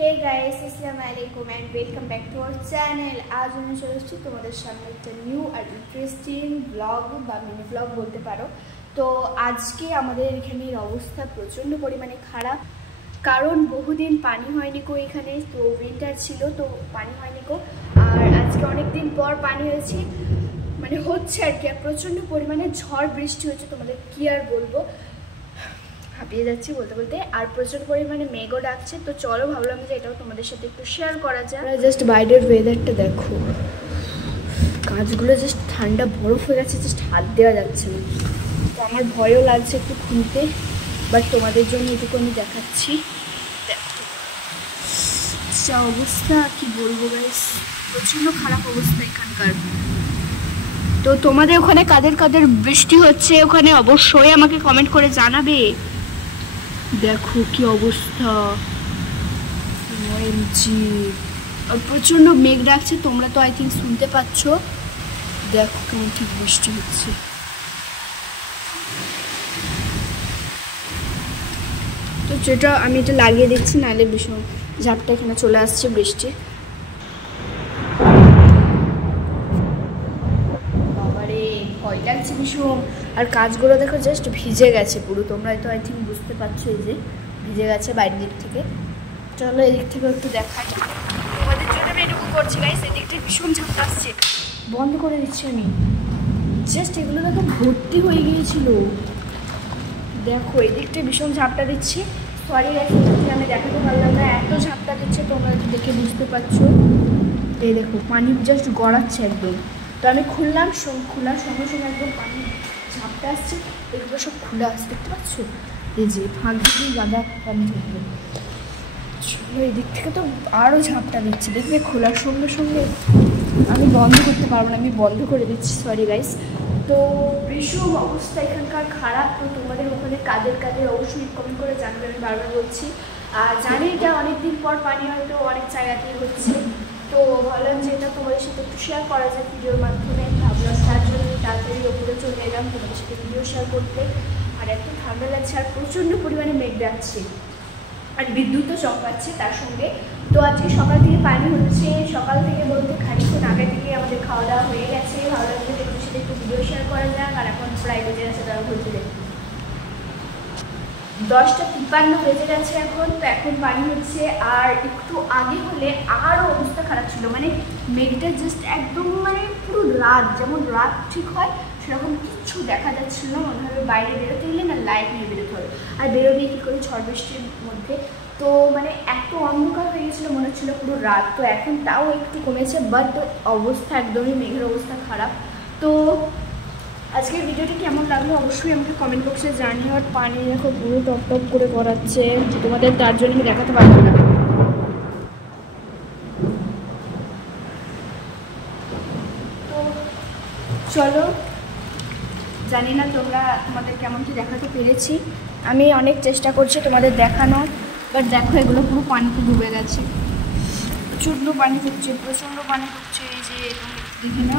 Hey guys, Assalamu alaikum and welcome back to our channel. आज मैं चले एসেছি তোমাদের সামনে একটা নিউ আর ইন্টারেস্টিং ব্লগ বা মিনি ব্লগ বলতে পারো। তো আজকে আমাদের এখানের অবস্থা প্রচন্ড পরিমাণে খারাপ, কারণ বহুদিন পানি হয়নি কো এখানে, তো উইন্টার ছিল তো পানি হয়নি কো, আর আজকে অনেক দিন পর পানি হয়েছে, মানে হচ্ছে আর কি। আর প্রচন্ড পরিমাণে ঝড় বৃষ্টি হচ্ছে, তোমাদের কি আর বলবো, হাঁপিয়ে যাচ্ছি বলতে বলতে। আর প্রচুর পরিমাণে মেঘও ডাকছে, তো চলো ভাবলাম যে এটাও তোমাদের সাথে একটু শেয়ার করা যায়। জাস্ট বাইরের ওয়েদারটা দেখো, গাছগুলো জাস্ট ঠান্ডা বরফ হয়ে গেছে, জাস্ট হাত দেওয়া যাচ্ছে না। তো আমার ভয়ও লাগছে একটু খুলতে, বাট তোমাদের জন্য এটুকু আমি দেখাচ্ছি। দেখো যা অবস্থা, কি বলবো গাইস, প্রচন্ড খারাপ অবস্থা এখানকার। তো তোমাদের ওখানে কাদের কাদের বৃষ্টি হচ্ছে ওখানে অবশ্যই আমাকে কমেন্ট করে জানাবে। দেখো কি অবস্থা, আর প্রচন্ড মেঘ ডাকছে, তোমরা তো আই থিঙ্ক শুনতে পাচ্ছ। দেখো কেমন ঠিক বৃষ্টি হচ্ছে। তো যেটা আমি এটা লাগিয়ে দিচ্ছি, নাহলে ভীষণ ঝাপটা এখানে চলে আসছে বৃষ্টি। বাবারে ভয় লাগছে ভীষণ। আর কাজগুলো দেখো জাস্ট ভিজে গেছে পুরো, তোমরা হয়তো আই থিঙ্ক বুঝতে পারছো, এই যে ভিজে গেছে বাইরের দিক থেকে। চলো এদিক থেকে একটু দেখাই, তোমাদের জন্য আমি এটুকু করছি গাইস। এদিক থেকে ভীষণ ঝাপটা আসছে, বন্ধ করে দিচ্ছি আমি। জাস্ট এগুলো দেখো ভর্তি হয়ে গিয়েছিল। দেখো এদিকটা ভীষণ ঝাপটা দিচ্ছে, সরি গাইস আমি দেখাতে পারলাম না, এত ঝাপটা দিচ্ছে, তোমরা দেখে বুঝতে পারছো। এই দেখো পানি জাস্ট গড়াচ্ছে একদম। তো আমি খুললাম, খোলার সঙ্গে সঙ্গে একদম পানি ঝাপটা আসছে, এগুলো সব খুলে আসছে, দেখতে পাচ্ছ? এই যে ফাঁক দিয়ে গাদা পানি ঢুকবে। চলো এই দিক থেকে তো আরও ঝাপটা দিচ্ছে, দেখবে খোলার সঙ্গে সঙ্গে। আমি বন্ধ করতে পারবো না, আমি বন্ধ করে দিচ্ছি, সরি গাইস। তো ভীষণ অবস্থা এখানকার খারাপ। তো তোমাদের ওখানে কাদের কাদের অবশ্যই কমেন্ট করে জানবে, আমি বারবার বলছি। আর জানি এটা অনেকদিন পর পানি হয়তো অনেক জায়গাতেই হচ্ছে, তো ভাবলাম যে এটা তোমাদের সাথে একটু শেয়ার করা যায় ভিডিওর মাধ্যমে। ভাবলাম তার জন্য তাড়াতাড়ি ওপরে চলে এলাম তোমাদের সাথে ভিডিও শেয়ার করতে। আর এত ঠান্ডা লাগছে, আর প্রচণ্ড পরিমাণে মেঘ ডাকছে, আর বিদ্যুৎও চমকাচ্ছে তার সঙ্গে। তো আজকে সকাল থেকে পানি হচ্ছে, সকাল থেকে বলতে খানিক্ষণ আগে থেকে আমাদের খাওয়া দাওয়া হয়ে গেছে। ভাবলাম যে তোমাদের সাথে একটু ভিডিও শেয়ার করা যাক। আর এখন প্রায় বেজে গেছে, তারা বলতে 10:53 বেজে গেছে এখন। তো এখন পানি হচ্ছে, আর একটু আগে হলে আরও অবস্থা খারাপ ছিল, মানে মেঘটা জাস্ট একদম মানে পুরো রাত, যেমন রাত ঠিক হয় সেরকম কিচ্ছু দেখা যাচ্ছিল না। মনে হবে বাইরে বেরোতে গেলে না লাইট নিয়ে বেরোতে হবে, আর বেরোবে কী করে ঝড় বৃষ্টির মধ্যে। তো মানে এত অন্ধকার হয়ে গেছিলো, মনে হচ্ছিলো পুরো রাত। তো এখন তাও একটু কমেছে, বাট অবস্থা একদমই মেঘের অবস্থা খারাপ। তো আজকের ভিডিওটি কেমন লাগলো অবশ্যই আমাকে কমেন্ট বক্সে জানিও। আর পানি দেখো পুরো টপ টপ করে গড়াচ্ছে, তোমাদের তার জন্য আমি দেখাতে পারবো না। তো চলো, জানি না তোমাদের কেমন কি দেখাতে পেরেছি। আমি অনেক চেষ্টা করছি তোমাদের দেখানোর, বাট দেখো এগুলো পুরো পানিতে ডুবে গেছে, প্রচণ্ড পানি ঢুকছে, প্রচণ্ড পানি ঢুকছে। এই যে দেখি না,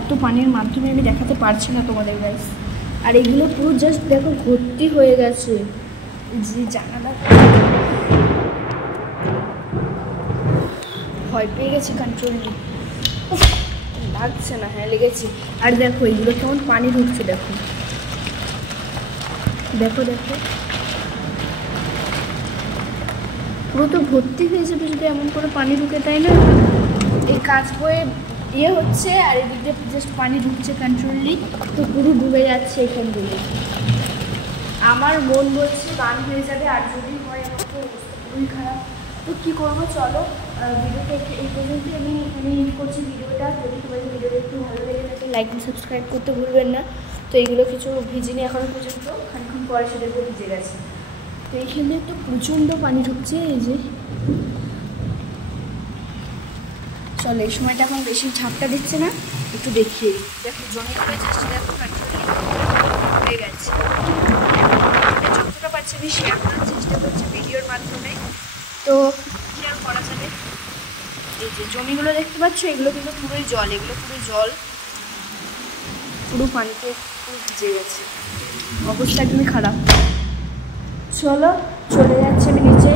এত পানির মাধ্যমে আমি দেখাতে পারছি না তোমাদের গাইস। আর এগুলো পুরো জাস্ট দেখো ভর্তি হয়ে গেছে, যে জানালা ভয় পেয়ে গেছে, কন্ট্রোল লাগছে না, হ্যাঁ লেগেছে। আর দেখো এগুলো কেমন পানি ঢুকছে, দেখো দেখো দেখো পুরো তো ভর্তি হয়ে যাবে যদি এমন করে পানি ঢুকে, তাই না? এই কাজ বয়ে ইয়ে হচ্ছে, আর এদিক দিয়ে জাস্ট পানি ঢুকছে কন্ট্রোলি, তো পুরো ডুবে যাচ্ছে এখানগুলো। আমার মন বলছে বান হয়ে যাবে, আর যদি হয় আমার তো অবস্থা খুবই খারাপ। তো কী করবো, চলো ভিডিওটা এই পর্যন্ত আমি এখানে এড করছি ভিডিওটা। যদি তোমাদের ভিডিওটা একটু ভালো লেগে থাকে লাইক and সাবস্ক্রাইব করতে ভুলবেন না। তো এইগুলো কিছু ভিজিনি এখনও পর্যন্ত, খানিক্ষণ পরে সেটা ভিজে গেছে। তো এইখানে তো প্রচণ্ড পানি ঢুকছে, এই যে চলো এই সময়টা এখন বেশি ঝাপটা দিচ্ছে না, একটু দেখিয়ে দেখো জমি করে চেষ্টা দেখো হয়ে গেছে। যতটা পারছি আমি শেয়ার করার চেষ্টা করছি ভিডিওর মাধ্যমে, তো শেয়ার করা যাবে। এই যে জমিগুলো দেখতে পাচ্ছ, এগুলো কিন্তু পুরোই জল, এগুলো পুরো জল, পুরো পানিতে পুরো ভিজে গেছে, অবস্থা একদমই খারাপ। চলো চলে যাচ্ছে আমি নিচে।